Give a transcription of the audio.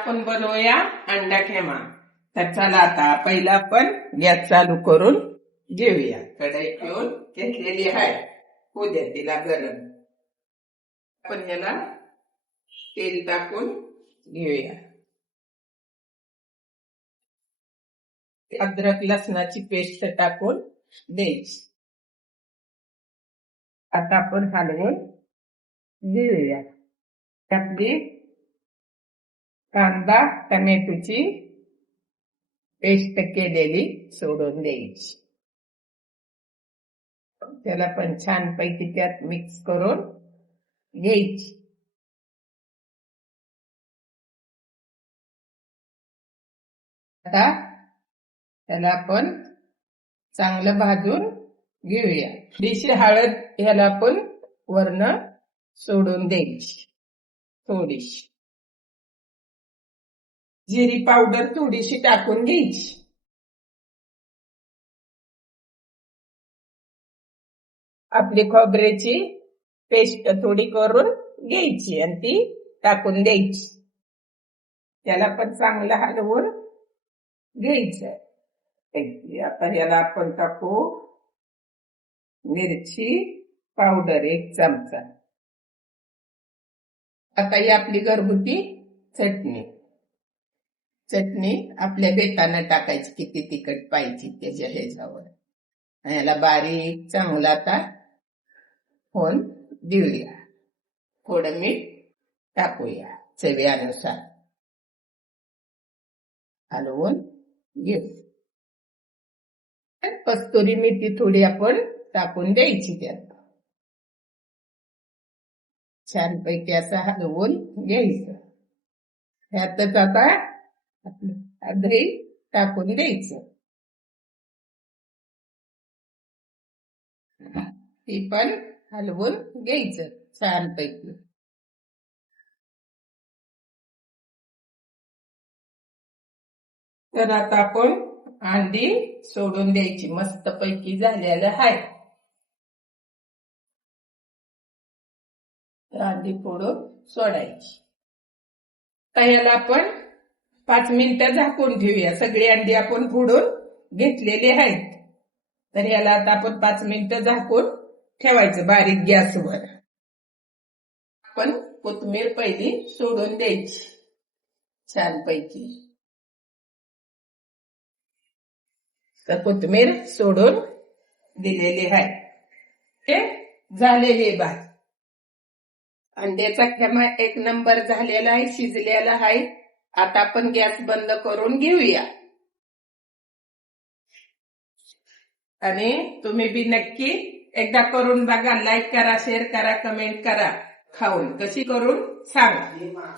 आपण बनवूया अंडा खेमा. तर चला आता पहिला आपण गॅस चालू करून घेऊया. कढई घेऊन घेतलेली आहे, होऊ द्या तिला गरम. आपण याला तेल टाकून घेऊया. अद्रक लसणाची पेस्ट टाकून द्यायची. आता आपण हलवून घेऊया. आपली कांदा टमॅटोची पेस्ट केलेली सोडून द्यायची. त्याला पण छानपैकी त्यात मिक्स करून घ्यायची. आता त्याला आपण चांगलं भाजून घेऊया. थोडीशी हळद ह्याला आपण वरन सोडून द्यायची. थोडीशी जिरी पावडर थोडीशी टाकून घ्यायची. आपली खोबऱ्याची पेस्ट थोडी करून घ्यायची आणि ती टाकून द्यायची. त्याला पण चांगलं हलवून घ्यायचं. आता याला आपण टाकू मिरची पावडर 1 चमचा. आता ही आपली घरगुती चटणी आपल्या बेतानं टाकायची, किती तिखट पाहिजे त्याच्या ह्याच्यावर. याला बारीक चांगला आता होऊन देऊया. थोडं मीठ टाकूया चवीनुसार. हलवून घेऊ. कस्तुरी मेथी थोडी आपण टाकून द्यायची त्यात. छानपैकी असं हलवून घ्यायचं. ह्यातच आता दही टाकून द्यायचं. ती पण हलवून घ्यायचं छानपैकी. तर आता आपण अंडी सोडून द्यायची. मस्त पैकी झालेलं आहे. अंडी फोडून सोडायची. तर याला आपण 5 मिनिटं झाकून ठेवूया. सगळी अंडी आपण फोडून घेतलेली आहेत. तर याला आता आपण 5 मिनिटं झाकून ठेवायचं बारीक गॅसवर. आपण कोथिंबीर पहिली सोडून द्यायची छानपैकी. तर कोथिंबीर सोडून दिलेली आहे. हे झालेली भात. अंड्याचा खेमा 1 नंबर झालेला आहे, शिजलेला आहे. आता आपण गॅस बंद करून घेऊया. आणि तुम्ही बी नक्की एकदा करून बघा. लाईक करा, शेअर करा, कमेंट करा. खाऊन कशी करून सांगा.